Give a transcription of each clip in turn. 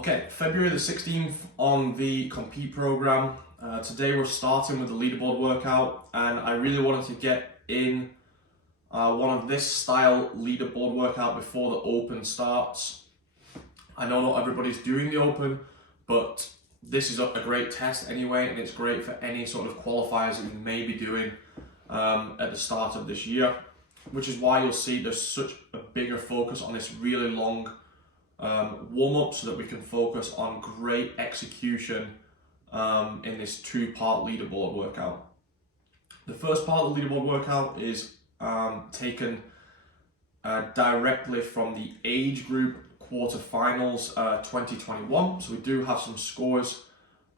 Okay, February the 16th on the Compete program. Today we're starting with the leaderboard workout, and I really wanted to get in one of this style leaderboard workout before the Open starts. I know not everybody's doing the Open, but this is a great test anyway, and it's great for any sort of qualifiers that you may be doing at the start of this year, which is why you'll see there's such a bigger focus on this really long warm-up so that we can focus on great execution in this two-part leaderboard workout. The first part of the leaderboard workout is taken directly from the age group quarterfinals 2021. So we do have some scores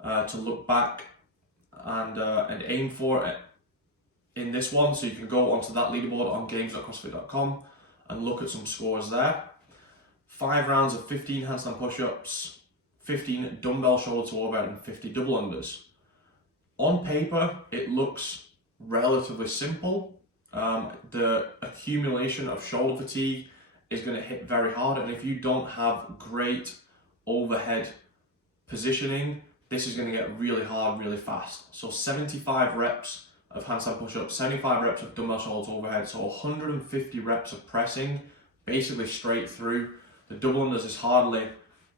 to look back and aim for in this one. So you can go onto that leaderboard on games.crossfit.com and look at some scores there. 5 rounds of 15 handstand push-ups, 15 dumbbell shoulder to overhead, and 50 double unders. On paper, it looks relatively simple. The accumulation of shoulder fatigue is going to hit very hard, and if you don't have great overhead positioning, this is going to get really hard really fast. So 75 reps of handstand push-ups, 75 reps of dumbbell shoulder to overhead, so 150 reps of pressing, basically straight through. The double unders is hardly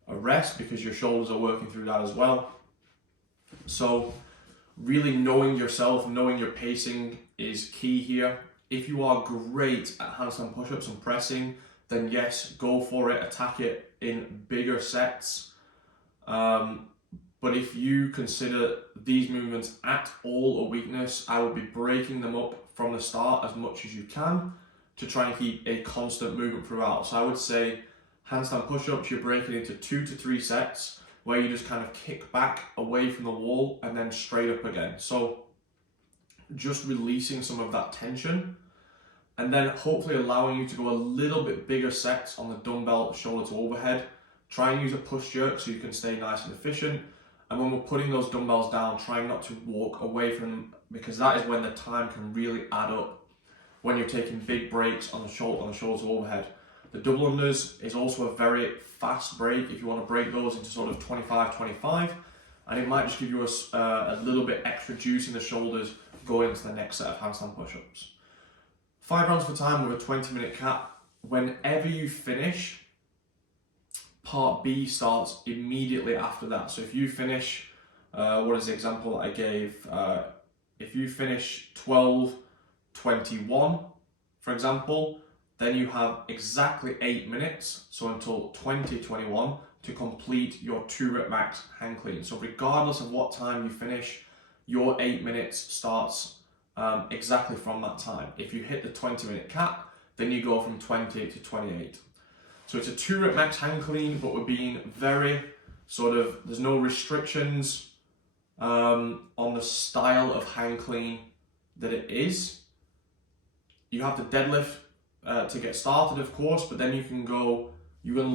a rest because your shoulders are working through that as well. So really knowing yourself, knowing your pacing is key here. If you are great at handstand push-ups and pressing, then yes, go for it, attack it in bigger sets. But if you consider these movements at all a weakness, I would be breaking them up from the start as much as you can to try and keep a constant movement throughout. So I would say handstand push-ups, you're breaking into 2 to 3 sets where you just kind of kick back away from the wall and then straight up again. So just releasing some of that tension and then hopefully allowing you to go a little bit bigger sets on the dumbbell shoulder to overhead. Try and use a push jerk so you can stay nice and efficient. And when we're putting those dumbbells down, try not to walk away from them, because that is when the time can really add up when you're taking big breaks on the shoulder to overhead. The double unders is also a very fast break if you want to break those into sort of 25-25, and it might just give you a little bit extra juice in the shoulders going into the next set of handstand push-ups. 5 rounds for time with a 20-minute cap. Whenever you finish, part B starts immediately after that. So if you finish, what is the example that I gave? If you finish 12:21, for example, then you have exactly 8 minutes, so until 20:21, to complete your 2-rep max hang clean. So regardless of what time you finish, your 8 minutes starts exactly from that time. If you hit the 20-minute cap, then you go from 20 to 28. So it's a 2-rep max hang clean, but we're being very there's no restrictions on the style of hang clean that it is. You have to deadlift to get started, of course, but then you can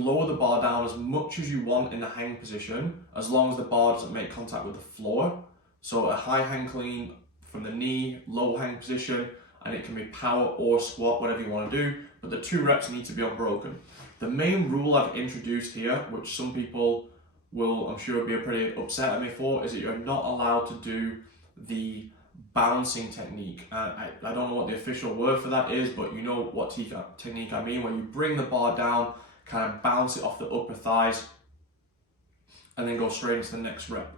lower the bar down as much as you want in the hang position, as long as the bar doesn't make contact with the floor. So a high hang clean from the knee, low hang position, and it can be power or squat, whatever you want to do, but the 2 reps need to be unbroken. The main rule I've introduced here, which some people will, I'm sure, be pretty upset at me for, is that you're not allowed to do the bouncing technique. I don't know what the official word for that is, but you know what technique I mean, where you bring the bar down, kind of bounce it off the upper thighs, and then go straight into the next rep.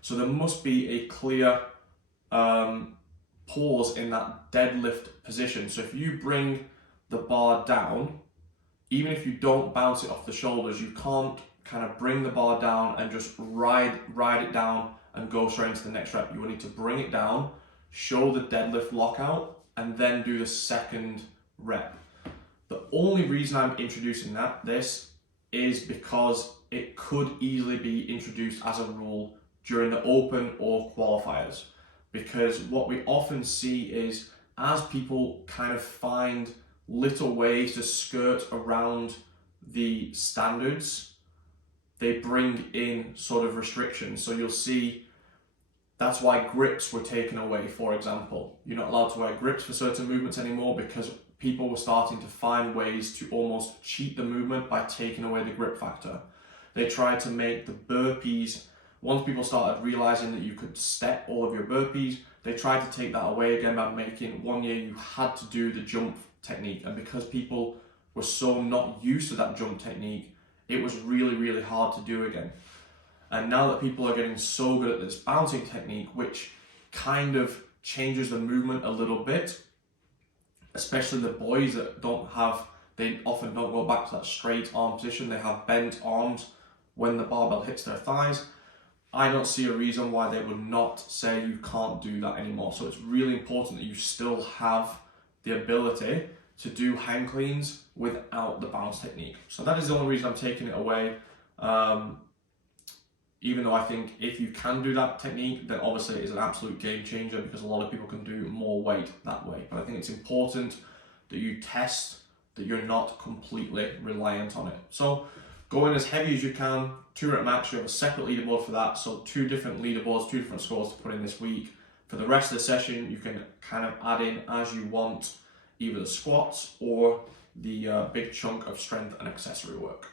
So there must be a clear pause in that deadlift position. So if you bring the bar down, even if you don't bounce it off the shoulders, you can't kind of bring the bar down and just ride it down and go straight into the next rep. You will need to bring it down, show the deadlift lockout, and then do the second rep. The only reason I'm introducing this is because it could easily be introduced as a rule during the Open or qualifiers. Because what we often see is, as people kind of find little ways to skirt around the standards, they bring in sort of restrictions. So you'll see that's why grips were taken away, for example. You're not allowed to wear grips for certain movements anymore because people were starting to find ways to almost cheat the movement by taking away the grip factor. They tried to make the burpees, once people started realizing that you could step all of your burpees, they tried to take that away again by making one year you had to do the jump technique. And because people were so not used to that jump technique, it was really, really hard to do again. And now that people are getting so good at this bouncing technique, which kind of changes the movement a little bit, especially the boys that they often don't go back to that straight arm position. They have bent arms when the barbell hits their thighs. I don't see a reason why they would not say you can't do that anymore. So it's really important that you still have the ability to do hang cleans without the bounce technique. So that is the only reason I'm taking it away. Even though I think if you can do that technique, then obviously it is an absolute game changer because a lot of people can do more weight that way. But I think it's important that you test that you're not completely reliant on it. So go in as heavy as you can, 2-rep max. You have a separate leaderboard for that. So 2 different leaderboards, 2 different scores to put in this week. For the rest of the session, you can kind of add in as you want, either the squats or the big chunk of strength and accessory work.